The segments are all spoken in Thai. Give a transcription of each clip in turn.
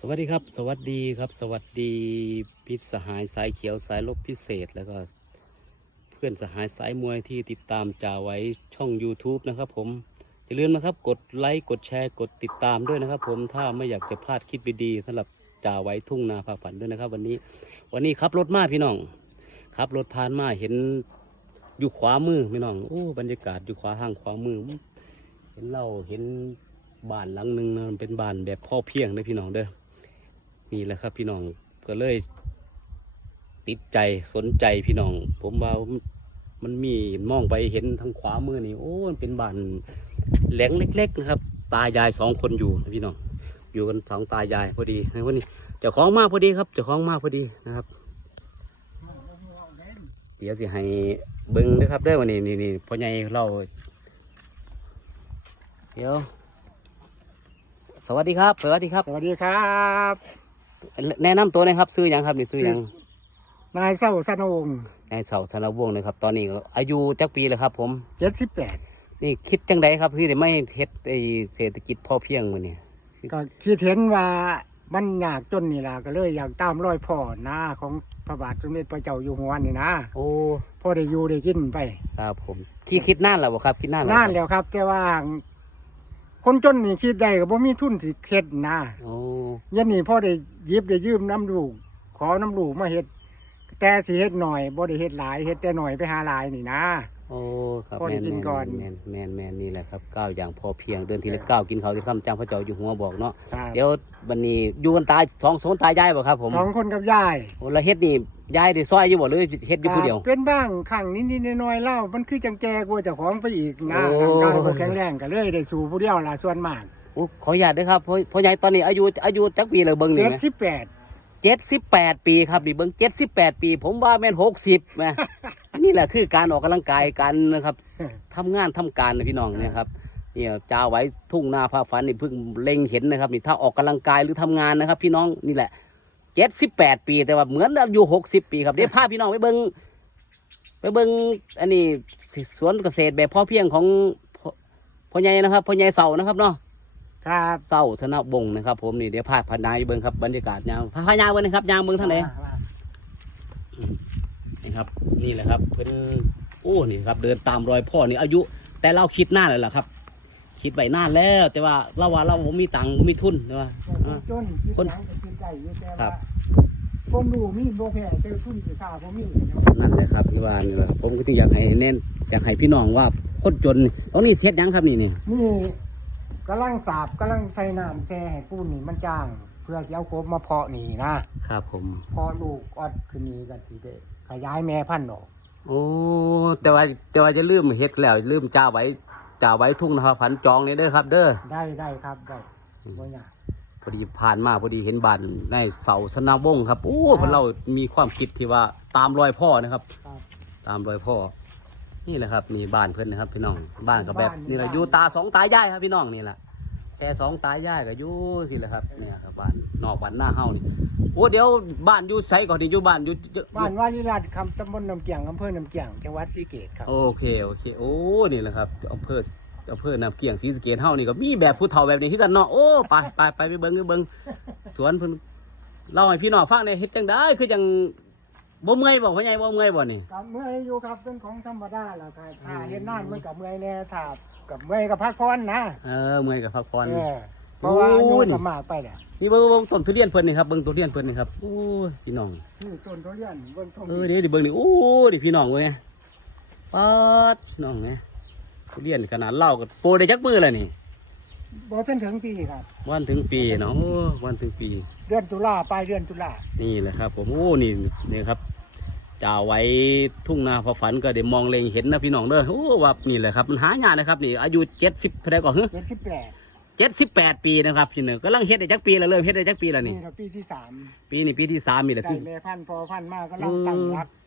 สวัสดีครับ สวัสดีครับ สวัสดีพิษสหายสายเขียวสายลบพิเศษ แล้วก็เพื่อนสหายสายมวยที่ติดตามจ่าไว้ช่อง YouTube นะครับผม อย่าลืมนะครับ กดไลค์กดแชร์กดติดตามด้วยนะครับ ผมถ้าไม่อยากจะพลาดคลิปดีๆสำหรับจ่าไว้ทุ่งนาพาฝันด้วยนะครับ วันนี้วันนี้ขับรถมาพี่น้องขับรถผ่านมาเห็นอยู่ขวามือพี่น้องโอ้บรรยากาศอยู่ขวาทางขวามือ เห็นเราเห็นบ้านหลังหนึ่งนะเป็นบ้านแบบพ่อเพียงเลยพี่น้องเด้อ นี่แหละครับ พี่น้องก็เลย ติดใจสนใจพี่น้อง ผมว่ามันมีมองไปเห็นทางขวามือนี่โอ้มันเป็นบ้านแหลงเล็ก ๆ นะครับ ตายายสองคนอยู่นะพี่น้องอยู่กันสองตายายพอดีในวันนี้เจ้าของมากพอดีครับเจ้าของมากพอดีนะครับ เดี๋ยวสิให้เบิ้งนะครับได้อวันนี้นี่นี่พ่อใหญ่เราเดี๋ยว สวัสดีครับ สวัสดีครับ สวัสดีครับ แนะนำตัวหนะครับซื้อหยังครับนี่ซื้อหยังนายเศร้าสนวงศ์นายเสาสนวงศ์นะครับ ตอนนี้อายุจักปีเลยครับ ผม เจ็ดสิบแปดนี่คิดจังไดครับที่ได้ไม่เฮ็ดไอเศรษฐกิจพอเพียงมื้อนี้ก็คิดเห็นว่ามันยากจนนี่ล่ะก็เลยอยากตามรอยพ่อหน้าของพระบาทสมเด็จพระเจ้าอยู่หัวนี่นะโอ้พ่อได้อยู่ได้กินไป ครับผมที่คิดนานแล้วบ่ครับคิดนานนานแล้วครับ แต่ว่า คนจนนี่คิดได้ก็บ่มีทุนสิเฮ็ดนะโอ้ยันนี่พ่อได้หยิบได้ยืมน้ำลูกขอน้ำลูกมาเฮ็ดแต่สิเฮ็ดหน่อยบ่ได้เฮ็ดหลายเฮ็ดแต่หน่อยไปหาหลายนี่นะ โอ้ครับพอได้กินก่อน แม่นแม่นแม่นนี่แหละครับก้าวอย่างพอเพียงเดือนทีละก้าวกินข้าวที่ข้ามจ้างพระเจ้าอยู่หัวบอกเนาะครับเดี๋ยวบัดนี้อยู่กันตายสองสองตายายบ่ครับผมสองคนกับยาย โอ้แล้วเฮ็ดนี่ ยายได้ซอยอยู่บ่หรือเฮ็ดอยู่ผู้เดียว เป็นบ้างข้างนิดๆน้อยๆเล่ามันคือจังแกกลัวเจ้าของไปอีกนะโอ้ทางกายบ่แข็งแรงก็เลยได้สู่ผู้เดียวล่ะส่วนมากโอ้ขออนุญาตด้วยครับพ่อพ่อใหญ่ตอนนี้อายุอายุจักปีเลยเบิ่งนี่เจ็ดไหมสิบแปดเจ็ดสิบแปดปีครับนี่เบิ้งเจ็ดสิบแปดปี ผมว่าแม่นหกสิบนะนี่แหละคือการออกกำลังกายการนะครับทำงานทำการนะพี่น้องเนี่ยครับเนี่ยจ้าไว้ทุ่งนาผ้าฝันนี่เพิ่งเล็งเห็นนะครับนี่ถ้าออกกำลังกายหรือทำงานนะครับ พี่น้องนี่แหละ เจ็ดสิบแปดปี แต่ว่าเหมือนอายุหกสิบปีครับเดี๋ยวพาพี่น้องไปเบิ้งไปเบิ้งอันนี้สวนเกษตรแบบพ่อเพียงของพ่อพ่อใหญ่นะครับพ่อใหญ่เสานะครับเนาะครับเศร้าชนะบงนะครับ ผมนี่เดี๋ยวพาพานายเบิ้งครับบรรยากาศยางพาพายางเบิ้งนะครับยางเบิ้งทางไหนนี่ครับ นี่แหละครับเพิ่นโอ้นี่ครับ เดินตามรอยพ่อนี่อายุ แต่เราคิดหน้าเลยล่ะครับ คิดไว้นานแล้ว แต่ว่าเราว่าเราบ่มีตังค์บ่มีทุนใช่ไหมจนคิดคน หยังก็คิดใจอยู่แต่ครัว่าบ ผมรู้มีบ่แพ้เจอทุนสิค่าผมมีนั่นแหละครับที่ว่านี่แหละผมก็ถึงอยากให้เน้นอยากให้พี่น้องว่าคนจนนี่ตรงนี้เช็ดหยังครับนี่นี่นี่กำลังสาบกำลังใส่น้ำแช่ให้ปูนนี่มันจ้าง เพื่อจะเอากบมาเพาะนี่นะครับผมเพอลูกออดขึ้นนี่ก็สิได้ขยายแม่พันธุ์ออกโอ้แต่ว่าแต่ว่าจะลืมเฮ็ดแล้วลืมจ้าไว้จ้าไว้ทุ่งนะครับพันจองนี่เด้อครับ เด้อได้ได้ครับได้บ่ยากพ อดีผ่านมาพอดีเห็นบ้านในเสาสนามวงศ์ครับโอ้ครับพวกเรามีความคิดที่ว่าตามรอยพ่อนะครับครับตามรอยพ่อ นี่แหละครับนี่บ้านเพื่อนนะครับ พี่น้องบ้านก็แบบบ้านนี่แหละบ้านอยู่ตาสองตายายครับพี่น้องนี่แหละแค่สองตายายก็อยู่สิแหละครับเนี่ยครับบ้านนอกบ้านหน้าเฮานี่โอ้เดี๋ยวบ้านอยู่ไสก่อนที่อยู่บ้านอยู่อยู่บ้านวาริรัตน์คำตำบลน้ำเกียงอำเภอน้ำเกียงจังหวัดศรีเกตครับโอเคโอเคโอ้นี่แหละครับอำเภอ อำเภอน้ำเกียงศรีสะเกษเฮานี่ก็มีแบบผู้เฒ่าแบบนี้คือกันเนาะโอ้ไปไปไปไปเบิ่งไปเบิ่งสวนเพิ่นเล่าให้พี่น้องฟังในอยเฮ็ดจังได้คือจังบ่เมื่อยบ่พ่อใหญ่บ่เมื่อยบ่นี่กับเมื่อยอยู่ครับเป็นของธรรมดาแหละครับถ้าเห็นนั่นมันกับเมื่อยแน่ถ้ากับเมื่อยกับพักผ่อนนะเออเมื่อยกับพักผ่อน เออเพราะว่าอาโอ้ยุย กับมากไปเนี่ยนี่เบิ่งเบิ่งต้นทุเรียนเพิ่นนี่ครับเบิ่งต้นทุเรียนเพิ่นนี่ครับโอ้ยพี่น้อง นี่ต้นทุเรียนเบิ่งต้นเออเดี๋ยวดิเบิ่งนี่โอ้ดิพี่น้องเว้ยป๊าดพี่น้องเนี่ย ทุเรียนขนาดเล่าก็โปรได้จักมือแล้วนี่บ่ทันถึงปีครับวันถึงปีเนาะโอ้วันถึงปี เดือนตุลาปลายเดือนตุลานี่แหละครับ ผมโอ้นี่นี่ครับจ่าไว้ทุ่งนาพอฝันก็ได้มองเล็งเห็นนะพี่น้องเด้อโอ้ว่านี่แหละครับมันหายากนะครับนี่อายุเจ็ดสิบเท่าไหรก่อนเฮ้เจ็ดสิบแปดเจ็ดสิบแปดปีนะครับพี่หนึ่งกำลังเฮ็ดได้จักปีแล้วเริ่มเฮ็ดได้จักปีแล้วนี่นี่เราปีที่สามปีนี้ปีที่สามนี่แหละได้คือ แม่พันธุ์พอพันธุ์มากก็ลังตั้งรักอืม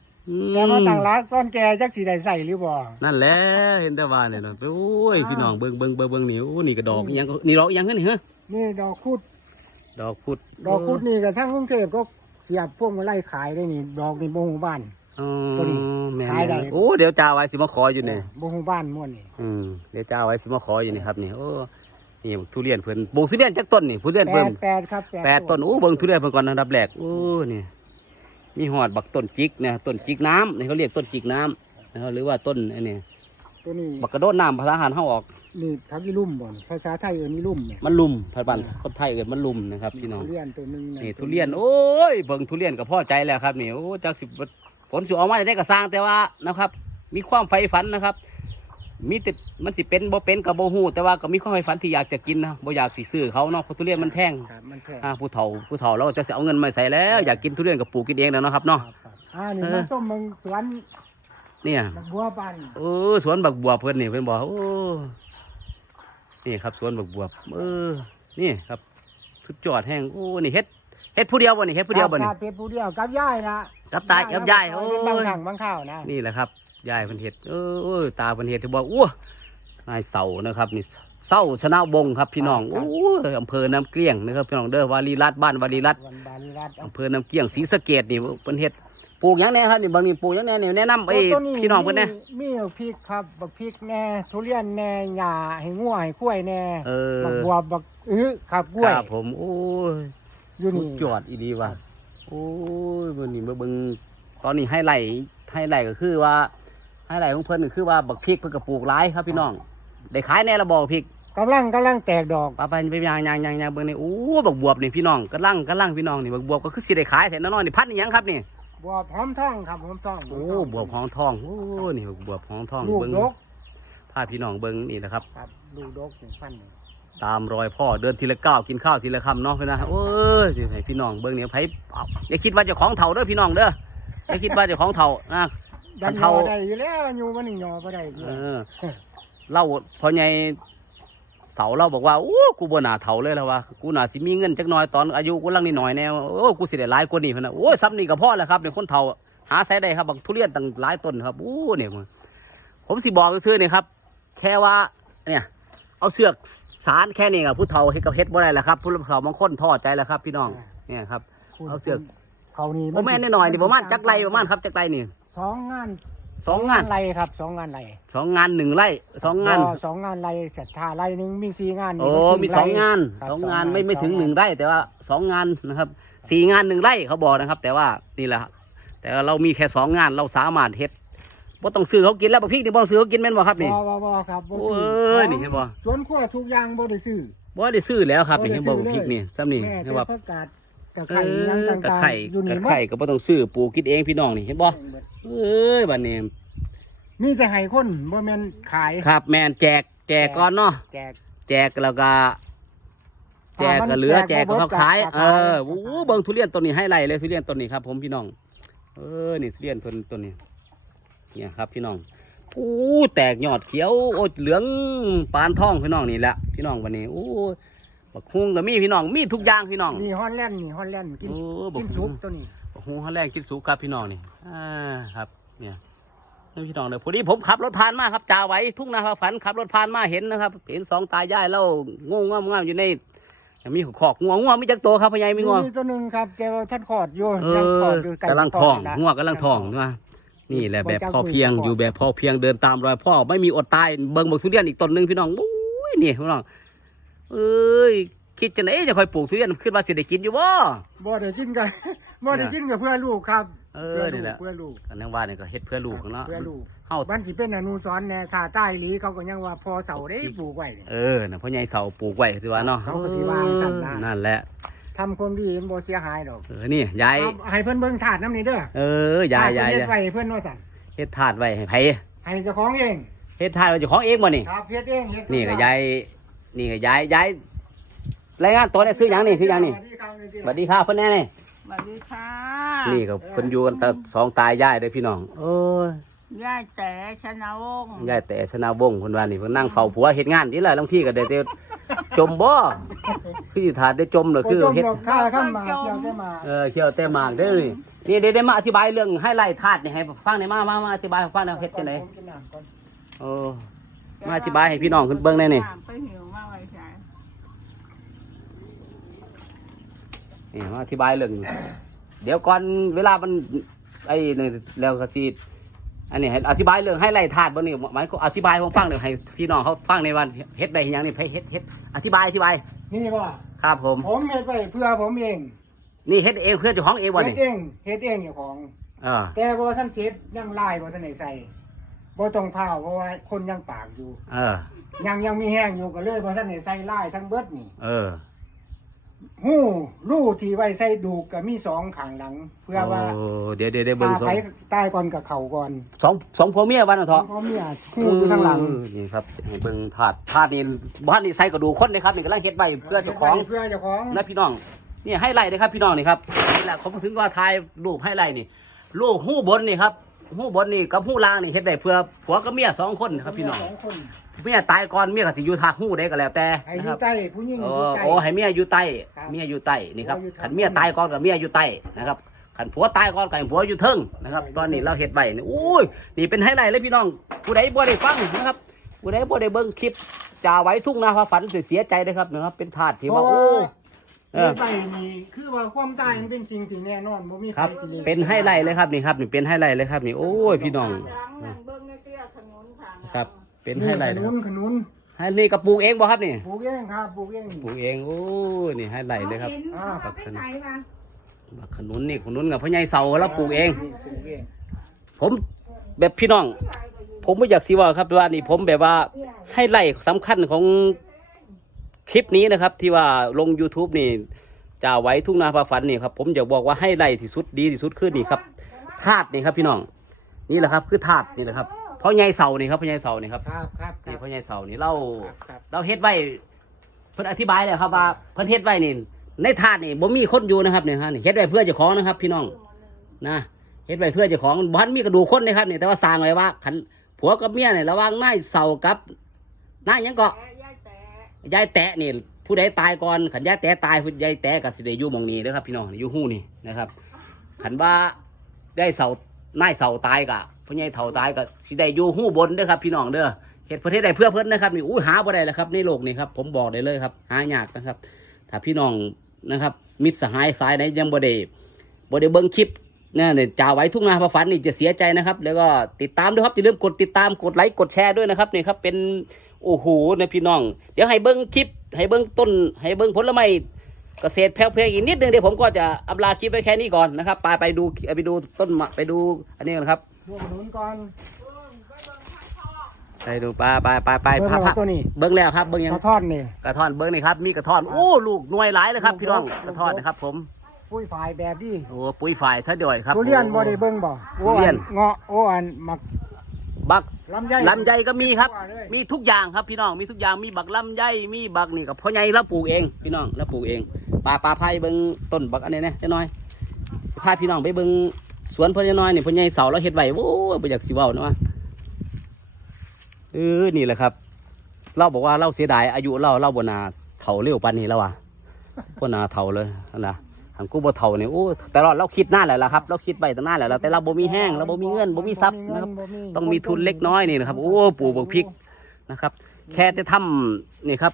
แต่มาตั้งรักต้นแก่จักสีได้ใส่หรือบ่นั่นแหละเห็นแต่ว่าเนี่ยนะโอ้ยพี่น้องเบิ่งเบิ่งเบิ่งเบิ่งนี่โอ้นี่ก็ดอกอีหยังก็นี่ดอกอีหยังขึ้นนี่เหรอนี่ดอกคุด ดอกพุดดอกคุดนี่กับทั้งกรุงเทพก็เสียบพวงมาไล่ขายได้นี่ ดอกนี่บ่หูบ้าน อ๋อตัวนี้แม่นขายได้ โอ้เดี๋ยวจ่าไว้สิมาขออยู่นี่บ่หูบ้านม่วนนี่อืมเดี๋ยวจ้าไว้สมาขออยู่นี่ครับนี่โอ้นี่ทุเรียนเพิ่นปลูกทุเรียนจักต้นนี่ทุเรียนแปเบิ่งดแปดครับแปดต้นโอ้เบิ่งทุเรียนเพิ่นก่อนอันดับแรกโอ้นี่ มีหอดบักต้นจิกนะต้นจิกน้ำนี่เขาเรียกต้นจิกน้ำนะครับหรือว่าต้นอันนี้ตัวนี้บักกระโดดน้ำภาษาอาหารเฮาออกนี่พักอีลุ่มบ่อนภาษาไทยเอิ้นอีลุ่มเนี่ยมันลุมภาษาบ้านคนไทยเอิ้นมันลุมนะครับพี่น้องทุเรียนตัวหนึงะนี่ทุเรียนโอ้ยเบิ่งทุเรียนก็พอใจแล้วครับนี่โอ้จักสิบผลสิออกมาจะได้ก็สร้างแต่ว่านะครับ มีความใฝ่ฝันนะครับ มีติดมันสิเป็นบ่เป็นกับบ่ฮู้แต่ว่าก็มีความใฝ่ฝันที่อยากจะกินนะบ่อยากสิซื้อเขาเนาะเพราะทุเรียนมันแพงครับมันแพงอ่าผู้เฒ่าผู้เฒ่าเราจะสิเอาเงินมาใส่แล้ว อยากกินทุเรียนก็ปลูกกินเองแล้วเนาะครับเนาะครับครับอ่านี่เออมันส้มมึงสวนเนี่ยบักบัวปันโอ้สวนบักบัวเพิ่นนี่เพิ่นบอกโอ้นี่ครับสวนบักบัวเออนี่ครับสุดยอดแห้งโอ้นี่เฮ็ดเฮ็ดผู้เดียวบ่นี่เฮ็ดผู้เดียวบ่นี่ครับเพชรผู้เดียวกับย่ายนะกับตายกับยายโอ้เป็นบางยถังบางข้าวนะนี่แหละครับ ยายเพิ่นเฮ็ดเออเออตาเพิ่นเฮ็ดที่บอกอ้วนายเสานะครับนี่เสาชนะวงศ์ครับพี่น้องโอ้ยอำเภอน้ำเกลี้ยงนะครับพี่น้องเด้อวารีรัตน์บ้านวารีรัตน์วันบาลีรัตน์อำเภอน้ำเกลี้ยงศรีสะเกษนี่เพิ่นเฮ็ดปลูกหยังแน่ครับนี่บางนี่ปลูกหยังแน่นี่แนะนำไอ้ต้พี่น้องเพิ่นแน่มีบักพริกครับบักพริกแน่ทุเรียนแน่หญ้าให้งัวให้กล้วยแน่เออบักบัวบักอื้อครับกล้วยครับผมโอ้ยอยู่สุนี่ดยอดอีดีว่ะโอ้ยเบิ่งนี่มาเบิ่งตอนนี้ให้ไล่ให้ไล่ก็คือว่า ให้ไล่ของเพิ่นก็คือว่าบักพริกเพิ่นก็ปลูกหลายครับพี่น้องได้ขายแน่ละบ่พริกกำลังกำลังแตกดอกปลาไปไปยางยางยางยางเบิ่งนี่โอ้บักบวบนี่พี่น้องกำลังกำลังพี่น้องนี่บักบวบก็คือสิได้ขายแท้น้อยๆนี่พันนี่หยังครับนี่บัวพร้อมท้องครับพร้อมท้องโอ้บวบหองทองโอ้นี่บักบวบหองทองลูกเบิ่งดกพาพี่น้องเบิ่งนี่แหละครับครับลูกดกหนึ่งพันหนึ่งตามรอยพ่อเดินทีละก้าวกินข้าวทีละคำเนาะพี่นะโอ้ยสิให้พี่น้องเบิ่งนี่ไผเอาอย่าคิดว่าเจ้าของเฒ่าเด้อพี่น้องเด้ออย่าคิดว่าเจ้าของเฒ่านะ ดันเท่ายอได้อยู่แล้วอยู่มันหนึ่งยอบ่ได้อยู่เออเล่าพอใหญ่เสาเราบอกว่าโอ้กูบ่น่าเฒ่าเลยแล้วว่ากูน่าสิมีเงินจักหน่อยตอนอายุกูลังนิดหน่อยแน่โอ้กูสิได้หลายกว่านี้พุ่นน่ะโอ้ยซ้ำนี่ก็พอแล้วครับเนี่ยคนเฒ่าหาใช้ได้ครับบักทุเรียนตั้งหลายต้นครับโอ้เนี่ยมึงผมสิบอกซื่อๆนี่ครับ แค่ว่า เนี่ย เอาเสือกสารแค่นี้กับผู้เฒ่าเฮ็ดกับเฮ็ดบ่ได้แล้วครับผู้เฒ่าบางคนท้อใจแล้วครับ พี่น้องเนี่ยครับ เอาเสือกเขานี่บ่แม่นน้อยๆนี่ประมาณจักไรประมาณครับจักไรนี่ สองงานสองงานไรครับสองงานไรสองงานหนึ่งไร่สองงานบ่สองงานไรศรัทธาไรหนึ่งมีสี่งานโอ้นครึ่มีสองงานครับสองงานไม่ไม่ถึงหนึ่งไร่แต่ว่าสองงานนะครับสี่งานหนึ่งไร่เขาบอกนะครับ แต่ว่านี่แหละครับแต่ว่าเรามีแค่สองงานเราสามารถเฮ็ดบ่ต้องซื้อเขากินแล้วบ่พริกนี่บ่ต้องซื้อเขากินแม่นบ่ครับนี่บ่บ่บ่ครับบ่โอ้ซื้ยนี่เห็นบ่สวนขั้วทุกอย่างบ่ได้ซื้อบ่ได้ซื้อแล้วครับนี่บ่ได้เห็นบ่ซื้อเลยพริกนี่ซ้ำนี่แม่เห็แต่นว่าผักกาดกระเอไข่หยังอต่างๆกระไข่อยู่กระนี่ไข่ก็บ่ต้องซื้อปลูกกินเองพี่น้องนี่เห็นบ่ เอ้ยบัดนี้มีแต่ให้คนบ่แม่นขาย ครับ แม่นแจก แจกก่อนเนาะแจก แจกแล้วก็ แจกก็เหลือ แจกก็เขาขายเออโอ้โหเบิ่งทุเรียนต้นนี้ให้ไล่เลยทุเรียนต้นนี้ครับผมพี่น้อง เออนี่ทุเรียนต้นต้นนี้เนี่ยครับพี่น้องโอ้แตกยอดเขียวโอ้เหลืองปานทองพี่น้องนี่แหละพี่น้องวันนี้โอ้บักฮุงก็มีพี่น้องมีทุกอย่างพี่น้องนี่ฮอนแลนด์นี่ฮอนแลนด์กินโอ้บักิกนฮุซุงปตัวนี้ บักฮุงข้าวแรงกินสุกครับพี่น้องนี่อ่าครับ เนี่ยนี่พี่น้องเด้อพอดีผมขับรถผ่านมาครับจ่าไหว้ทุ่งนาครับฝันขับรถผ่านมาเห็นนะครับเห็นสองตายายเล่างงงามงามอยู่ในมีขอกงัวงัวมีจักตัวครับพ่อใหญ่มีงัวมีตัวหนึงครับแต่ว่าท่านขอดอยู่เอยังขออดอยู่ไกำลังทองนะงัวกำลังทองนะนี่แหละแบบบ่จ้าพอเพียงคุยอยู่แบบพอเพียงเดินตามรอยพ่อไม่มีอดตายเบิ่งบักทุเรียนอีกต้นหนึ่งพี่น้องโอ้ยนี่พี่น้องเอ้ย คิดจะไหนจะคอยปลูกทุเรียนขึ้นมาสิได้กินอยู่บ่บ่ได้กินกันบ่ได้กินกับเพื่อลูกครับเอเพื่ออลูนี่กแหละเพื่อลูกกันนั่งว่าเนี่ยก็เฮ็ดเพื่อลูกเนาะเพื่อลูกเฮามันสิเป็นอนุสรณ์แน่ถ้าใต้หลีเขาก็ยังว่าพอเสาได้ปลูกไว้เออน่ะพ่อใหญ่เสาปลูกไว้สิว่าเนาะเขาก็สิว่าสั่นนะนั่นแหละทำความดีมันบ่เสียหายดอกเออนี่ยายเอาให้เพิ่นเบิ่งถาดน้ำนี่เด้อเออยายยายถดเพิ่นเฮ็ดไว้ให้เพิ่นว่าสั่นเฮ็ดถาดไว้ให้ไผให้เจ้าของเองเฮ็ดถาดไว้เจ้าของเองบ่นี่ครับเฮ็ดเองเฮ็ดนี่ก็ยายนี่ก็ยายยาย รายงานตัวได้ซื้อหยังนี่ซื้อหยังนี่สวัสดีครับสวัสดีครับเพิ่นแน่นี่สวัสดีค่ะนี่ก็เพิ่นอยู่กันแต่สองตายายเด้อพี่น้องโอ้ยย่าแต่ชนะวงศ์ยายแต่ชนะวงศ์เพิ่นว่านี่เพิ่นนั่งเฝ้าผัวเฮ็ดงานนี่แหละบางทีก็ได้แต่จมบ่คือถาดได้จมเหรอคือบ่เฮ็ดจมดอกข้าข้ามมาเกี่ยวได้มาเออเขียวแต่หมากเด้อนี่นี่เดี๋ยวได้มาอธิบายเรื่องให้ไล่ธาตุนี่ให้ฟังหน่อยมามามาอธิบายให้ฟังหน่อยเฮ็ดจังได๋ผมกินน้ำก่อน โอ้มาอธิบายให้พี่น้องขึ้นเบิ่งได้นี่ ไปหิวมากเลยใช่ นี่มาอธิบายเรื่องนี้เดี๋ยวก่อนเวลามัน ไอ้นี่แล้วก็สิอันนี้ให้อธิบายเรื่องให้ไล่ธาตุบ่นี่หมายก็อธิบายให้ผมฟังหน่อยให้พี่น้องเขาฟังในวันเฮ็ดได้เฮ็ดหยังนี่เฮ็ดเฮ็ดอธิบายอธิบายนี่ว่าครับผม ผมเฮ็ดไปเพื่อผมเอง นี่เฮ็ดเองเพื่อเจ้าของเองบ่เฮ็นี่ดเองเฮ็ดเองเจ้าของเออแต่บ่ท่านเสร็จยังลายบ่ท่านได้ใส่บ่ต้องเผาเพราะว่าคนยังปากอยู่ เออ ยังยังมีแห้งอยู่ก็เลยบ่ท่านได้ใส่ลายทั้งเบิดนี่ เออ หู้รูที่ไว้ใส่ดูกก็มีสองข้างหลัง เพื่อว่าโอ้เดี๋ยวเดี๋ยวเดี๋ยวเบิ่งตาสอไปงตายก่อนกับเขาก่อนสองสองผัวเมียวันน่ะเถาะเพราะเมียหู้อยู่ข้างหลังเออนี่ครับให้เบิ่งถาดถาดนี่บ้านนี่ใส่กระดูกคนเลยครับนี่กำลังเฮ็ดไว้เพื่อเจ้าของ เพื่อเจ้าของนะพี่น้องนี่ให้ไล่เลยครับพี่น้องนี่ครับนี่แหละผมถึงว่าทายรูปให้ไล่นี่ลูกหู้บนนี่ครับ หู้บนนี่กับหู้ล่างนี่เฮ็ดได้เพื่อผัวกับเมียสองคนครับพี่น้องสองคนเมียตายก่อนเมียก็สิอยู่ทางหู้ได้ก็แล้วแต่ให้นะอคยู่รับใต้ผู้หญิงอโอ้ยู่ใต้ โอ้ให้เมียอยู่ใต้ครับเมียอยู่ใต้นี่ครับผัวอยู่ทางขันเมียตายก่อนกับเมียอยู่ใต้นะครับขันผัวตายก่อนกับผัวอยู่เทิงนะครับ ตอนนี้เราเฮ็ดไว้นี่อุ้ยนี่เป็นไฮไลท์เลยพี่น้องผู้ใดบ่ได้ฟังนะครับผู้ใดบ่ได้เบิ่งคลิปจ่าไว้ทุ่งนาพระฝันเสียใจเลยครับนะครับเป็นถาดที่เพว่าราะว่าโอ้ เอเฮ็อดไปนี่คือว่าความตายมันเป็นสิ่งที่แน่นอนบ่มีใคครรับ สิลี้ยงเป็นไฮไลท์เลยครับนี่ครับนี่เป็นไฮไลท์เลยครับนี่โอ้ยพี่น้อง ทางหลังเบิ้งในเตี้ยถนนทางหลังครับ เป็นไฮไลท์ขนะคนุรับนขนุนให้นี่ก็ปลูกเองบ่ครับนี่ปลูกเองครับปลูกเองปลูกเองโอ้ยนี่ไฮไลท์เลยครับอ่าเอาไปไหนมาบักขนุนนี่ขนุนกับพ่อใหญ่เสาแล้วปลูกเอง ปลูกเองผมแบบพี่น้อง ผมไม่อยากสิว่าครับว่านี่ผมแบบว่าให้ไล่สำคัญของ คลิปนี้นะครับที่ว่าลง YouTube นี่จะไว้ทุ่งนาพาฝันนี่ครับผมอยากบอกว่าให้ไล่ที่สุดดีที่สุดคือนี่ครับธาตุนี่ครับพี่น้อง นี่แหละครับคือธาตุนี่แหละครับพ่อใหญ่เสานี่ครับพ่อใหญ่เสานี่ครับครับครับคนี่รับพ่อใหญ่เสานี่เล่าครับเราเฮ็ดไว้เพิ่นอธิบายแล้วครับว่าเพิ่นเฮ็ดไว้นี่ในธาตุนี่บ่มีคนอยู่นะครับเนี่ยฮะนี่เฮ็ดไว้เพื่อเจ้าของนะครับ พี่น้องนะเฮ็ดไว้เพื่อเจ้าของบ่ทันมีกระดูกคนนะครับนี่แต่ว่าสร้างไว้ว่าคันผัวกับเมียนี่ระหว่างนายเสากับนายหยังก็แย่แต่ ยายแตะนี่ผู้ใดตายก่อนขันยายแตะตายผู้ยายแตะก็สิได้อยู่มองนี้เด้อครับ พี่น้องอยู่หู้นี่นะครับขันว่าได้เสานายเสาตายกะผู้ใหญ่เฒ่าตายก็สิได้อยู่หู้บนเด้อครับ พี่น้องเด้อเฮ็ดประเทศใดเพื่อเพิ่นนะครับนี่อู้หาบ่ได้แล้วครับในโลกนี้ครับผมบอกได้เลยครับ หายากนะครับ ถ้าพี่น้องนะครับ มิตรสหายสายไหนยังบ่ได้บ่ได้เบิ่งคลิปเนี่ยเนี่ยจ่าไว้ทุกนาพระฝันนี่จะเสียใจนะครับ แล้วก็ติดตามด้วยครับอย่าลืมกดติดตามกดไลค์กดแชร์ด้วยนะครับนี่ครับเป็น โอ้โหนะพี่น้อง เดี๋ยวให้เบิ้งคลิป ให้เบิ้งต้น ให้เบิ้งผลไม้เกษตรแพลวๆอีกนิดนึงเดี๋ยวผมก็จะอำลาคลิปไว้แค่นี้ก่อนนะครับไปไปดูไปดูต้นมะไปดูอันนี้กันครับดูขนุนก่อนไปดูไปไปไปไปเบิ่งพาแล้วพาตัวนี้เบิ้งแล้วครับเบิ้งยังกระท่อนนี่กระท่อนเบิ้งนี่ครับ มีกระท่อนโอ้ลูกหน่วยหลายเลยครับ พี่น้องกระท่อนนะครับ ผมปุ้ยฝายแบบดีโอ้ปุ๋ยฝ่ายซะด้วยครับทุเรียนบ่ได้เบิ่งบ่โอ้ทุเรียนอัเงาะโอ้อันมัก บักลำไยลำไยก็มีครับว่าเลยมีทุกอย่างครับพี่น้องมีทุกอย่างมีบักลำไยมีบักนี่กับพ่อใหญ่แล้วปลูกเอง พี่น้องแล้วปลูกเองปลาปลาไผ่เบิ้งต้นบักอันนี้นะเจ้าน้อยพาพี่น้องไปเบิ้งสวนพ่อใหญ่น้อยนี่พ่อใหญ่เสาแล้วเฮ็ดไว้โอ้ยบ่อยากสิเว้านะว่าเออนี่แหละครับเราบอกว่าเราเสียดายอายุเราเราบ่นาเฒ่าเร็วปานนี้แล้วว่ะบ่นาเฒ่าเลยนะ หังกูบ่เฒ่านี่โอ้แต่เราเราคิดนานแล้วล่ะครับ เราคิดไว้ตั้งนานแล้วล่ะแต่เราบ่มีแห้งเราบ่มีเงินบ่มีทรัพย์นะครับ ต้องมีทุนเล็กน้อยนี่นะครับ โอ้ปลูกบักพริกนะครับ แค่จะทำนี่ครับ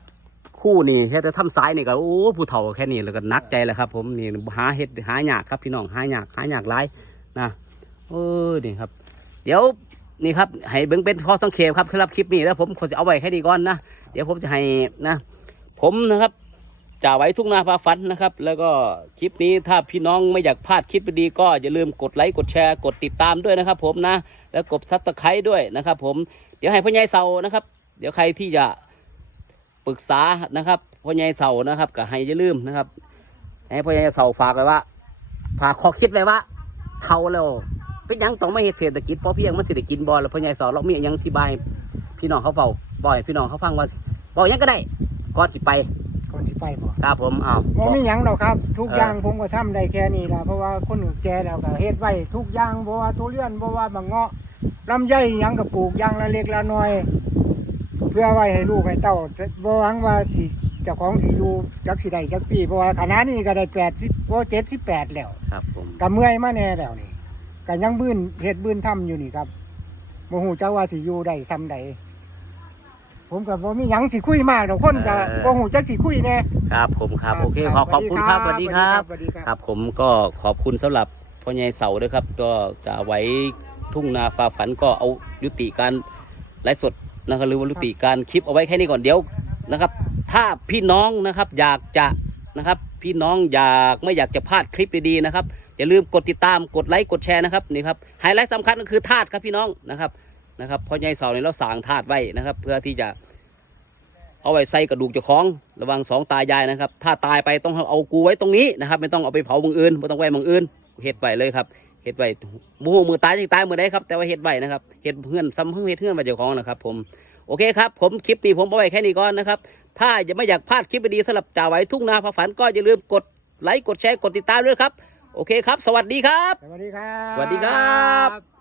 คู่นี่แค่จะทำสายนี่ก็โอ้ผู้เฒ่าแค่นี้แล้วก็นักใจแล้วครับ ผมนี่หาเห็ดหายากครับ พี่น้องหายากหายากหลายนะเออนี่ครับ เดี๋ยวนี่ครับให้เบิ่งเป็นข้อสังเกตครับสำหรับคลิปนี้แล้วผมขอจะเอาไว้แค่นี้ก่อนนะเดี๋ยวผมจะให้นะ ผมนะครับ จ่าไว้ทุกนาพาฟันนะครับ แล้วก็คลิปนี้ถ้าพี่น้องไม่อยากพลาดคลิปดีก็อย่าลืมกดไลค์กดแชร์กดติดตามด้วยนะครับผมนะ แล้วกดซับสไครต์ด้วยนะครับผมเดี๋ยวให้พ่อใหญ่เสานะครับ เดี๋ยวใครที่จะปรึกษานะครับพ่อใหญ่เสานะครับก็ให้อย่าลืมนะครับ ให้พ่อใหญ่เสาฝากไว้ว่าฝากขอคิดไว้ว่าเท่าแล้วเป็นยังต้องไม่เฮ็ดเศรษฐกิจเพราะเพียงมันสิได้กินบอลแล้วพ่อใหญ่เสาเรามีหยังที่บายพี่น้องเขาเฝ้าบ่อยพี่น้องเขาฟังว่าบ่อกหยังก็ได้ก่อนสิไป ก่อนที่ไปบ่ครับผมเอาบ่มีหยังดอกครับ ทุกเออออย่างผมก็ทำได้แค่นี้ล่ะเพราะว่าคนแก่แล้วก็เฮ็ดไว้ทุกอย่างบ่ว่าทุเรียนบ่ว่าบางเงาะลำไยหยังก็ปลูกอย่างละเล็กละน้อย เพื่อไว้ให้ลูกให้เต้าบ่หวังว่าสิเจ้าของสิอยู่จักสิได้จักปีเพราะว่าขณะนี้ก็ได้80บ่78แล้วครับผมก็เมื่อยมาแน่แล้วนี่ก็ยังบื้นเฮ็ดบื้นทำอยู่นี่ครับบ่ฮู้จักว่าสิอยู่ได้ซำใด ผมก็บ่มีหยังสิคุยมากดอกคนก็บ่ฮู้จักสิคุยแน่ ครับผมครับโอเคขอขอบคุณครับสวัสดีครับ สวัสดีครับครับผมก็ขอบคุณสำหรับพ่อใหญ่เสาด้วยครับ ก็จะไว้ทุ่งนาฟ้าฝันก็เอายุติการไลฟ์สดนะครับหรือว่ายุติการคลิปเอาไว้แค่นี้ก่อนเดี๋ยวนะครับ ถ้าพี่น้องนะครับอยากจะนะครับ พี่น้องอยากไม่อยากจะพลาดคลิปดีๆนะครับอย่าลืมกดติดตามกดไลค์กดแชร์นะครับนี่ครับไฮไลท์สำคัญก็คือธาตุครับพี่น้องนะครับ นะครับเพราะยายเสาเนี่ยเราสางธาตุไว้นะครับ เพื่อที่จะเอาไว้ใส่กระดูกเจ้าของระวังสองตายายนะครับ ถ้าตายไปต้องเอากูไว้ตรงนี้นะครับ ไม่ต้องเอาไปเผามึงอื่นไม่ต้องไว้มึงอื่นเฮ็ดไว้เลยครับเฮ็ดไว้มูมือตายจะตายมือใดครับแต่ว่าเฮ็ดไว้นะครับเฮ็ดเพื่อนซ้ำเพื่อนเฮ็ดเพื่อนไว้เจ้าของนะครับ ผมโอเคครับผมคลิปนี้ผมเอาไว้แค่นี้ก่อนนะครับถ้ายังไม่อยากพลาดคลิปดีสำหรับจ่าไว้ทุ่งนาพระฝันก็อย่าลืมกดไลค์กดแชร์กดติดตามด้วยครับ โอเคครับ สวัสดีครับ สวัสดีครับสวัสดีครับ